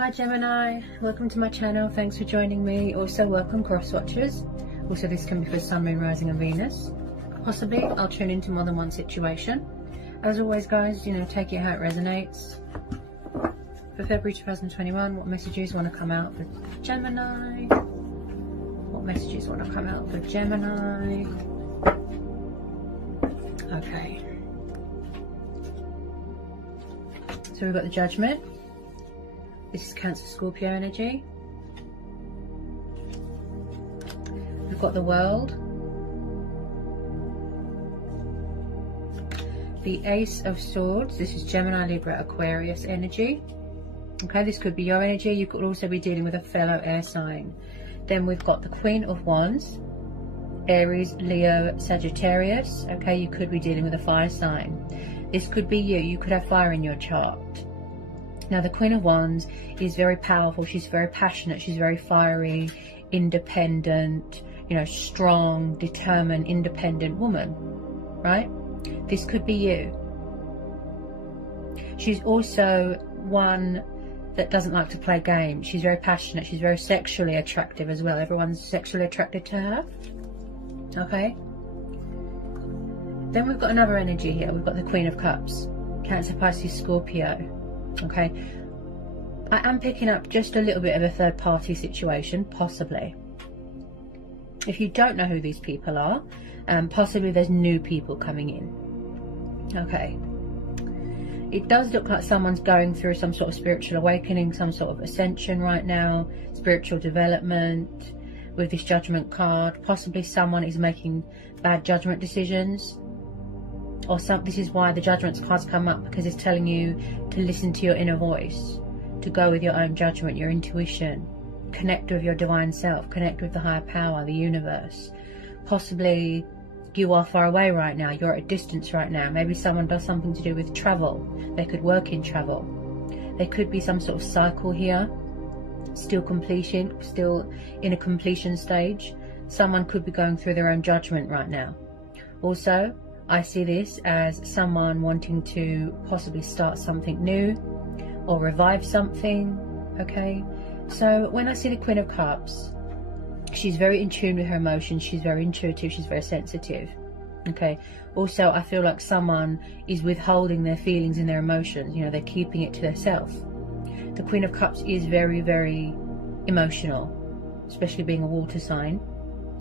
Hi Gemini, welcome to my channel. Thanks for joining me. Also welcome cross watchers. Also this can be for Sun, Moon, Rising and Venus. Possibly I'll tune into more than one situation. As always guys, take it how it resonates. For February 2021, what messages want to come out for Gemini? What messages want to come out for Gemini? Okay. So we've got the Judgment. This is Cancer, Scorpio energy. We've got the World. The Ace of Swords. This is Gemini, Libra, Aquarius energy. Okay, this could be your energy. You could also be dealing with a fellow air sign. Then we've got the Queen of Wands. Aries, Leo, Sagittarius. Okay, you could be dealing with a fire sign. This could be you. You could have fire in your chart. Now the Queen of Wands is very powerful. She's very passionate. She's very fiery, independent, strong, determined, independent woman, right? This could be you. She's also one that doesn't like to play games. She's very passionate. She's very sexually attractive as well. Everyone's sexually attracted to her. Okay. Then we've got another energy here. We've got the Queen of Cups. Cancer, Pisces, Scorpio. Okay, I am picking up just a little bit of a third party situation, possibly. If you don't know who these people are, possibly there's new people coming in. Okay, it does look like someone's going through some sort of spiritual awakening, some sort of ascension right now, spiritual development with this Judgment card. Possibly someone is making bad judgment decisions. Or this is why the Judgment cards come up, because it's telling you to listen to your inner voice, to go with your own judgment, your intuition, connect with your divine self, connect with the higher power, the universe. Possibly you are far away right now, you're at a distance right now. Maybe someone does something to do with travel. They could work in travel. There could be some sort of cycle here, still in a completion stage. Someone could be going through their own judgment right now. Also, I see this as someone wanting to possibly start something new or revive something, okay? So when I see the Queen of Cups, she's very in tune with her emotions, she's very intuitive, she's very sensitive, okay? Also, I feel like someone is withholding their feelings and their emotions, they're keeping it to themselves. The Queen of Cups is very, very emotional, especially being a water sign.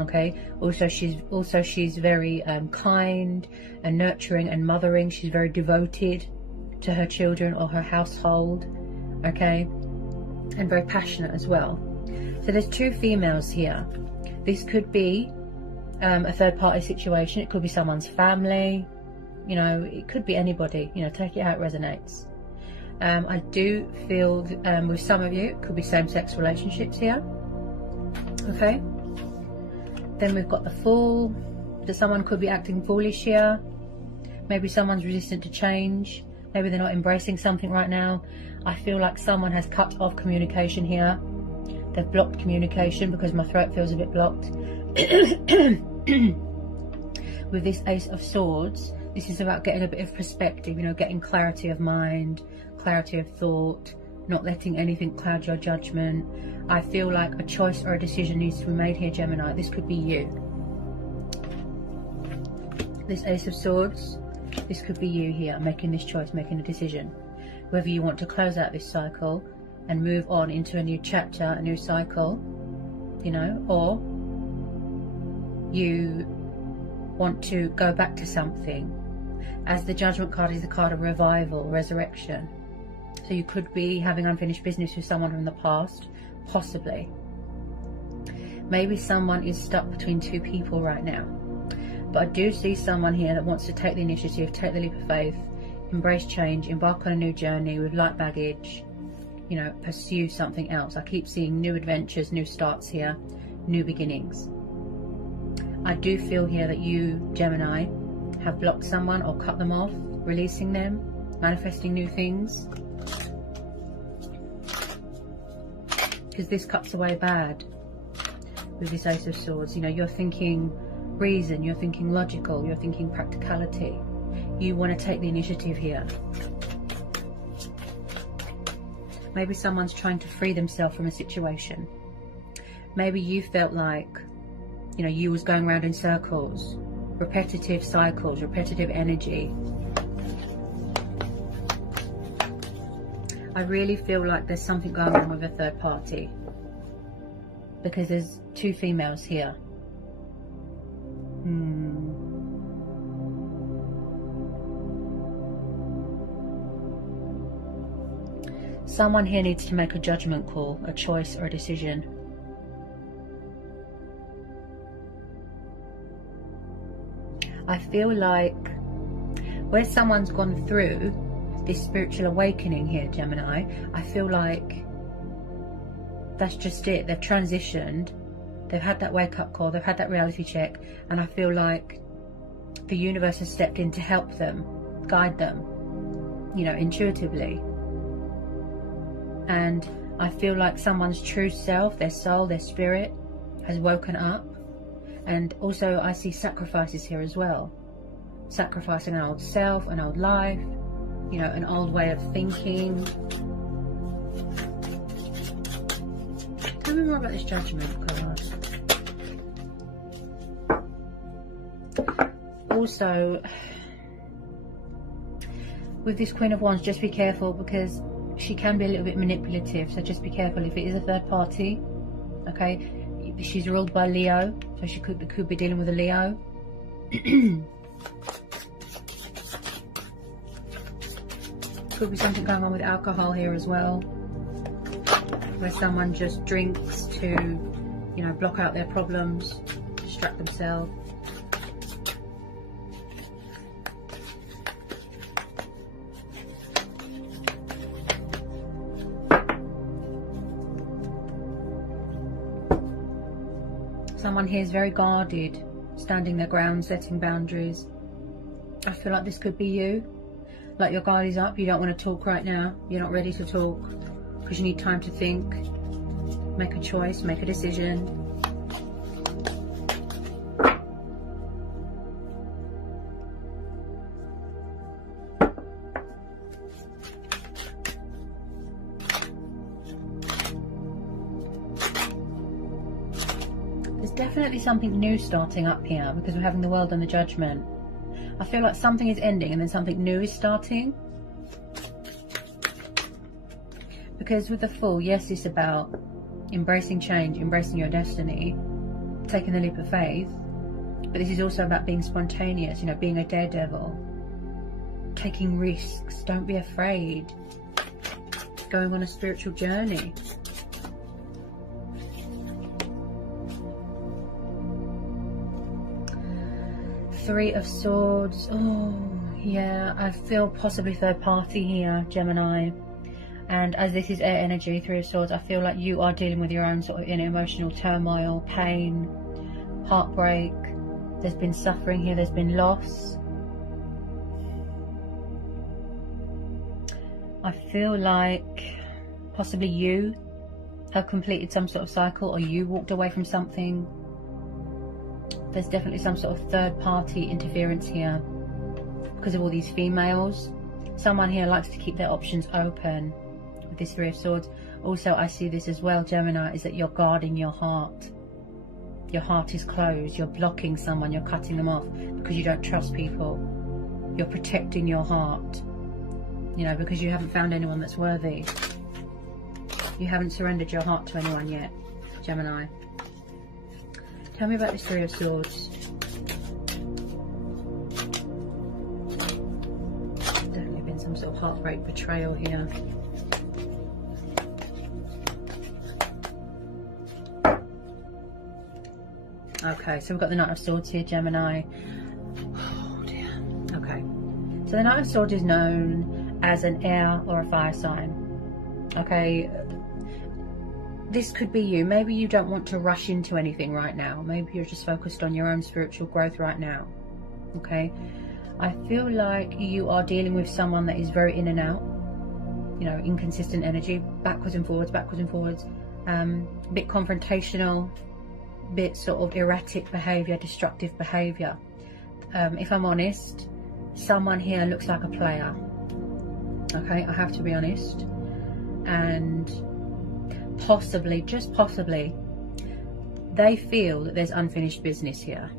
Okay, also she's very kind and nurturing and mothering. She's very devoted to her children or her household, okay, and very passionate as well. So there's two females here. This could be a third party situation. It could be someone's family, it could be anybody. Take it how it resonates. I do feel with some of you it could be same-sex relationships here. Okay. Then we've got the Fool. So someone could be acting foolish here. Maybe someone's resistant to change. Maybe they're not embracing something right now. I feel like someone has cut off communication here. They've blocked communication because my throat feels a bit blocked. With this Ace of Swords, this is about getting a bit of perspective, getting clarity of mind, clarity of thought, not letting anything cloud your judgment. I feel like a choice or a decision needs to be made here, Gemini. This could be you. This Ace of Swords, this could be you here, making this choice, making a decision. Whether you want to close out this cycle and move on into a new chapter, a new cycle, or you want to go back to something. As the Judgment card is the card of revival, resurrection. So you could be having unfinished business with someone from the past, possibly. Maybe someone is stuck between two people right now. But I do see someone here that wants to take the initiative, take the leap of faith, embrace change, embark on a new journey with light baggage, pursue something else. I keep seeing new adventures, new starts here, new beginnings. I do feel here that you, Gemini, have blocked someone or cut them off, releasing them, manifesting new things. Because this cuts away bad with this Ace of Swords. You're thinking reason, you're thinking logical, you're thinking practicality. You want to take the initiative here. Maybe someone's trying to free themselves from a situation. Maybe you felt like, you know, you was going around in circles, repetitive cycles, repetitive energy. I really feel like there's something going on with a third party, because there's two females here. Someone here needs to make a judgment call, a choice or a decision. I feel like where someone's gone through this spiritual awakening here, Gemini, I feel like that's just it. They've transitioned, they've had that wake-up call, they've had that reality check, and I feel like the universe has stepped in to help them, guide them, you know, intuitively. And I feel like someone's true self, their soul, their spirit has woken up. And also I see sacrifices here as well. Sacrificing an old self, an old life, you know, an old way of thinking. Tell me more about this Judgment card. Also, with this Queen of Wands, just be careful, because she can be a little bit manipulative, so just be careful if it is a third party. Okay, she's ruled by Leo, so she could be dealing with a Leo. Could be something going on with alcohol here as well, where someone just drinks to, you know, block out their problems, distract themselves. Someone here is very guarded, standing their ground, setting boundaries. I feel like this could be you. Like your guard is up, you don't want to talk right now. You're not ready to talk because you need time to think, make a choice, make a decision. Definitely something new starting up here, because we're having the World and the Judgment. I feel like something is ending and then something new is starting. Because with the Fool, yes, it's about embracing change, embracing your destiny, taking the leap of faith. But this is also about being spontaneous, you know, being a daredevil, taking risks, don't be afraid, going on a spiritual journey. Three of Swords. Oh, yeah, I feel possibly third party here, Gemini. And as this is air energy, Three of Swords, I feel like you are dealing with your own sort of inner emotional turmoil, pain, heartbreak. There's been suffering here, there's been loss. I feel like possibly you have completed some sort of cycle, or you walked away from something. There's definitely some sort of third party interference here because of all these females. Someone here likes to keep their options open with this Three of Swords. Also, I see this as well, Gemini, is that you're guarding your heart. Your heart is closed. You're blocking someone. You're cutting them off because you don't trust people. You're protecting your heart, you know, because you haven't found anyone that's worthy. You haven't surrendered your heart to anyone yet, Gemini. Tell me about this Three of Swords. Definitely been some sort of heartbreak, betrayal here. Okay, so we've got the Knight of Swords here, Gemini. Oh dear. Okay. So the Knight of Swords is known as an air or a fire sign. Okay. This could be you. Maybe you don't want to rush into anything right now. Maybe you're just focused on your own spiritual growth right now. Okay. I feel like you are dealing with someone that is very in and out. You know, inconsistent energy, backwards and forwards, a bit confrontational, bit sort of erratic behavior, destructive behavior. If I'm honest, someone here looks like a player. Okay, I have to be honest. and possibly, just possibly, they feel that there's unfinished business here.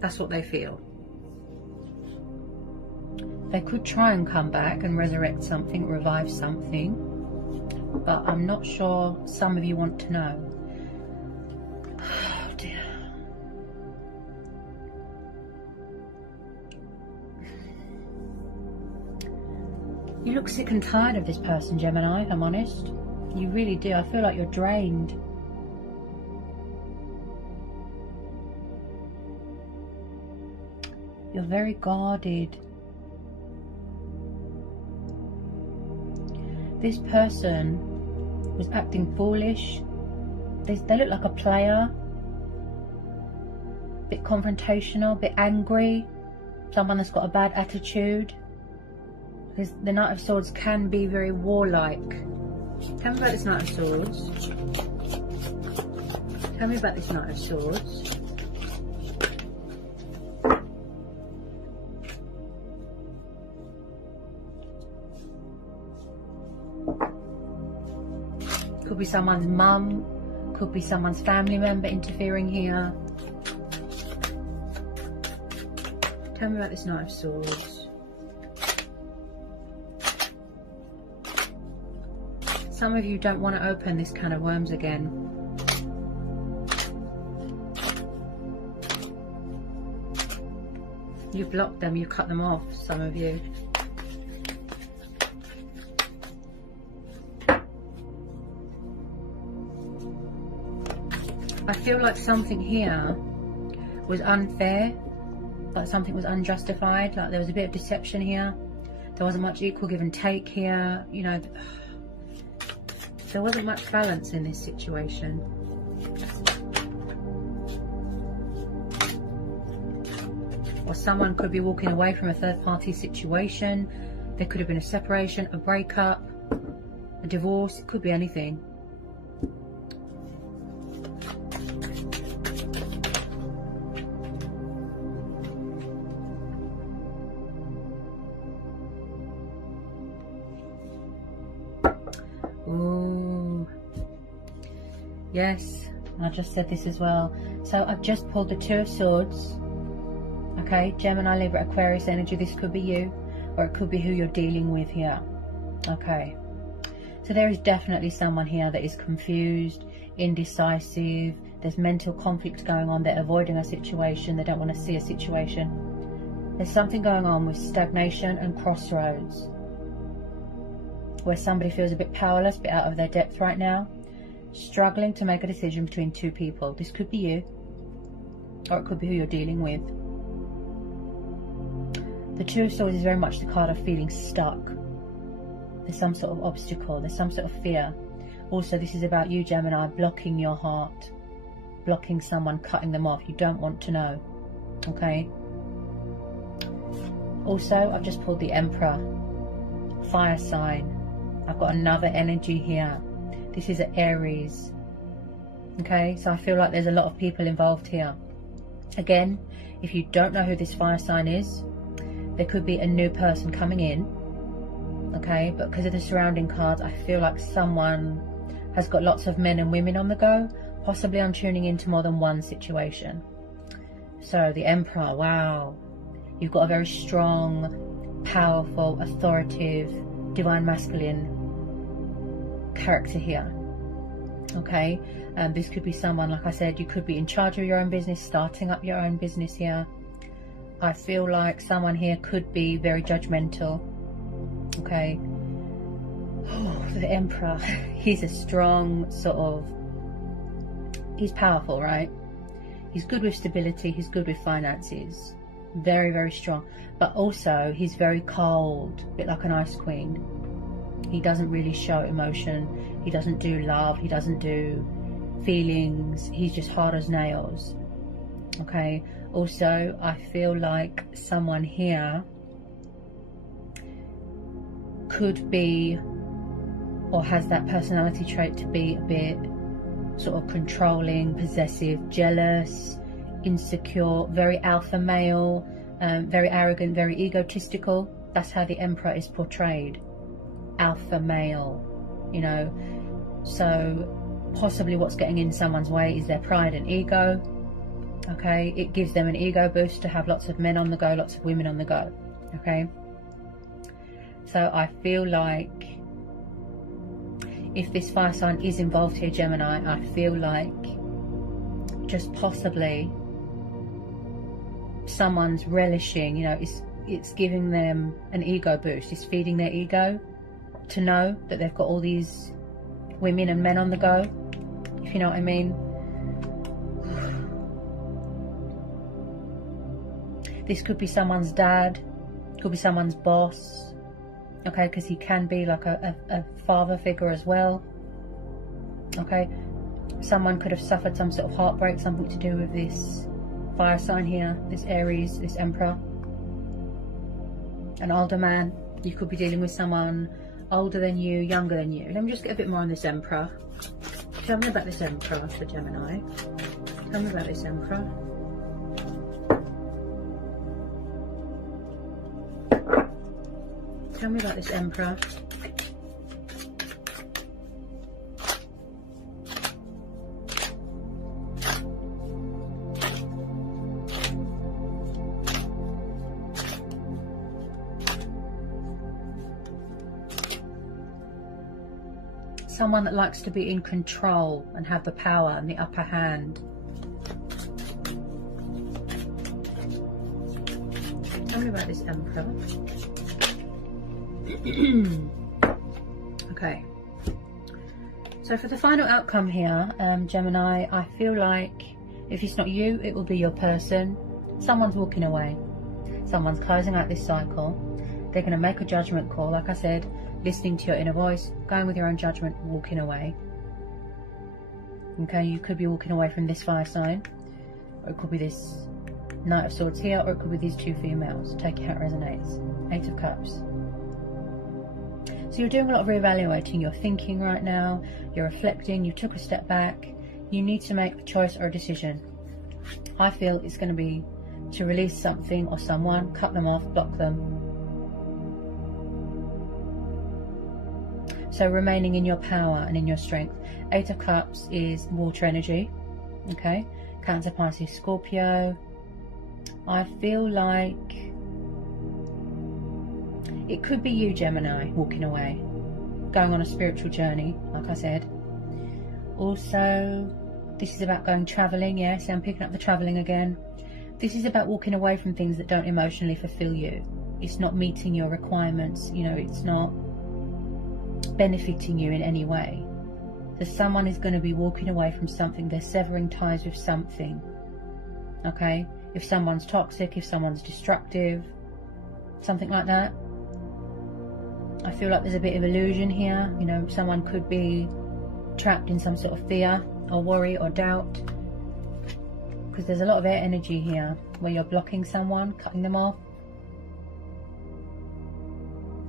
That's what they feel. They could try and come back and resurrect something, revive something, but I'm not sure some of you want to know. Oh dear. You look sick and tired of this person, Gemini, if I'm honest. You really do. I feel like you're drained. You're very guarded. This person was acting foolish. They look like a player. A bit confrontational, a bit angry. Someone that's got a bad attitude. Because the Knight of Swords can be very warlike. Tell me about this Knight of Swords. Tell me about this Knight of Swords. Could be someone's mum, could be someone's family member interfering here. Tell me about this Knight of Swords. Some of you don't want to open this can of worms again. You've blocked them, you've cut them off, some of you. I feel like something here was unfair, like something was unjustified, like there was a bit of deception here. There wasn't much equal give and take here, you know. There wasn't much balance in this situation. Or someone could be walking away from a third-party situation. There could have been a separation, a breakup, a divorce. It could be anything. Ooh. Yes, I just said this as well. So I've just pulled the Two of Swords. Okay, Gemini, Libra, Aquarius energy. This could be you, or it could be who you're dealing with here. Okay, so there is definitely someone here that is confused, indecisive. There's mental conflict going on. They're avoiding a situation. They don't want to see a situation. There's something going on with stagnation and crossroads, where somebody feels a bit powerless, a bit out of their depth right now, struggling to make a decision between two people. This could be you, or it could be who you're dealing with. The Two of Swords is very much the card of feeling stuck. There's some sort of obstacle, there's some sort of fear. Also, this is about you, Gemini, blocking your heart, blocking someone, cutting them off. You don't want to know, okay? Also, I've just pulled the Emperor, fire sign. I've got another energy here. This is an Aries. Okay, so I feel like there's a lot of people involved here. Again, if you don't know who this fire sign is, there could be a new person coming in. Okay, but because of the surrounding cards, I feel like someone has got lots of men and women on the go. Possibly I'm tuning into more than one situation. So the Emperor, wow. You've got a very strong, powerful, authoritative, divine masculine character here. Okay, this could be someone, like I said, you could be in charge of your own business, starting up your own business here. I feel like someone here could be very judgmental. Okay, oh, the Emperor, he's a strong sort of, he's powerful, right? He's good with stability, he's good with finances, very, very strong, but also he's very cold, a bit like an ice queen. He doesn't really show emotion, he doesn't do love, he doesn't do feelings, he's just hard as nails. Okay, also I feel like someone here could be, or has that personality trait to be a bit sort of controlling, possessive, jealous, insecure, very alpha male, very arrogant, very egotistical. That's how the Emperor is portrayed. alpha male, you know. So possibly what's getting in someone's way is their pride and ego. Okay, it gives them an ego boost to have lots of men on the go, lots of women on the go. Okay, so I feel like if this fire sign is involved here, Gemini, I feel like just possibly someone's relishing, you know, it's giving them an ego boost. It's feeding their ego to know that they've got all these women and men on the go, if you know what I mean. This could be someone's dad, could be someone's boss, okay, because he can be like a father figure as well, okay. Someone could have suffered some sort of heartbreak, something to do with this fire sign here, this Aries, this Emperor. An older man, you could be dealing with someone older than you, younger than you. Let me just get a bit more on this Emperor. Tell me about this Emperor for Gemini. Tell me about this Emperor. Tell me about this Emperor. Someone that likes to be in control and have the power and the upper hand. Tell me about this Emperor. Okay, so for the final outcome here, Gemini, I feel like if it's not you, it will be your person. Someone's walking away, someone's closing out this cycle. They're going to make a judgment call, like I said, listening to your inner voice, going with your own judgment, walking away. Okay, you could be walking away from this fire sign, or it could be this Knight of Swords here, or it could be these two females. Take it how it resonates. Eight of Cups. So you're doing a lot of reevaluating. You're thinking right now, you're reflecting, you took a step back, you need to make a choice or a decision. I feel it's going to be to release something or someone, cut them off, block them. So remaining in your power and in your strength. Eight of Cups is water energy, okay? Cancer, Pisces, Scorpio. I feel like it could be you, Gemini, walking away, going on a spiritual journey, like I said. Also, this is about going travelling, yeah, so I'm picking up the travelling again. This is about walking away from things that don't emotionally fulfill you. It's not meeting your requirements, you know, it's not benefiting you in any way. So someone is going to be walking away from something, they're severing ties with something, okay? If someone's toxic, if someone's destructive, something like that. I feel like there's a bit of illusion here, you know, someone could be trapped in some sort of fear or worry or doubt, because there's a lot of air energy here where you're blocking someone, cutting them off.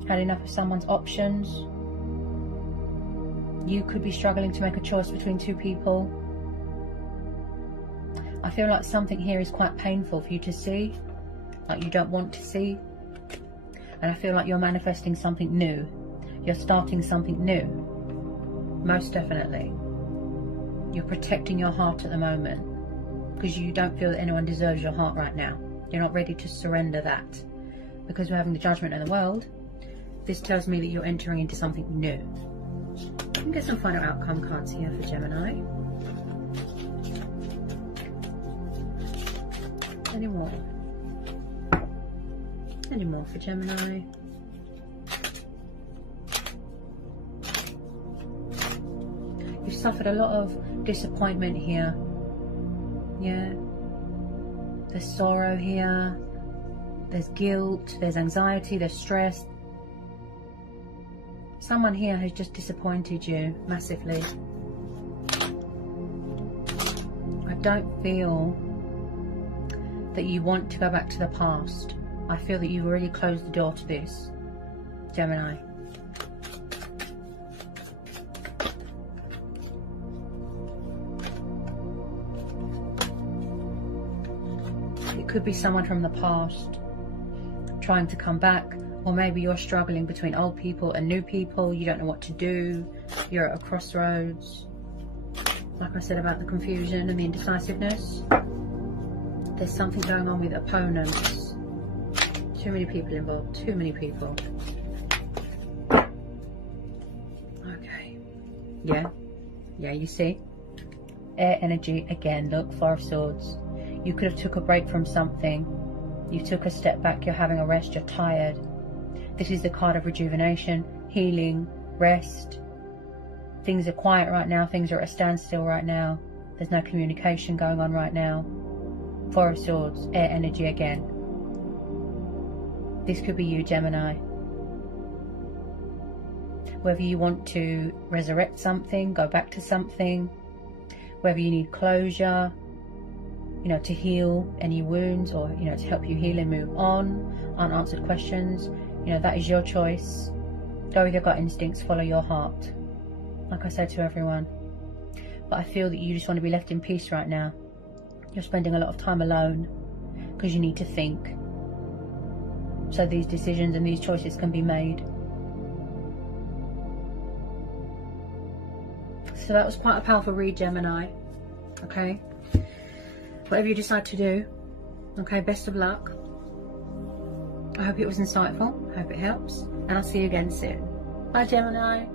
Had enough of someone's options. You could be struggling to make a choice between two people. I feel like something here is quite painful for you to see, like you don't want to see. And I feel like you're manifesting something new. You're starting something new. Most definitely. You're protecting your heart at the moment, because you don't feel that anyone deserves your heart right now. You're not ready to surrender that. Because we're having the judgment in the world, this tells me that you're entering into something new. I can get some final outcome cards here for Gemini. Any more? Any more for Gemini? You've suffered a lot of disappointment here. Yeah. There's sorrow here. There's guilt. There's anxiety. There's stress. Someone here has just disappointed you massively. I don't feel that you want to go back to the past. I feel that you've already closed the door to this, Gemini. It could be someone from the past trying to come back, Or maybe you're struggling between old people and new people. You don't know what to do. You're at a crossroads. Like I said about the confusion and the indecisiveness. There's something going on with opponents. Too many people involved. Too many people. Okay. Yeah. Yeah, you see? Air energy again. Look, Four of Swords. You could have took a break from something. You took a step back. You're having a rest. You're tired. This is the card of rejuvenation, healing, rest. Things are quiet right now. Things are at a standstill right now. There's no communication going on right now. Four of Swords, air energy again. This could be you, Gemini. Whether you want to resurrect something, go back to something, whether you need closure, you know, to heal any wounds, or, you know, to help you heal and move on, unanswered questions. You know, that is your choice. Go with your gut instincts, follow your heart. Like I said to everyone. But I feel that you just want to be left in peace right now. You're spending a lot of time alone because you need to think. So these decisions and these choices can be made. So that was quite a powerful read, Gemini. Okay. Whatever you decide to do, okay, best of luck. I hope it was insightful. I hope it helps. And I'll see you again soon. Bye, Gemini.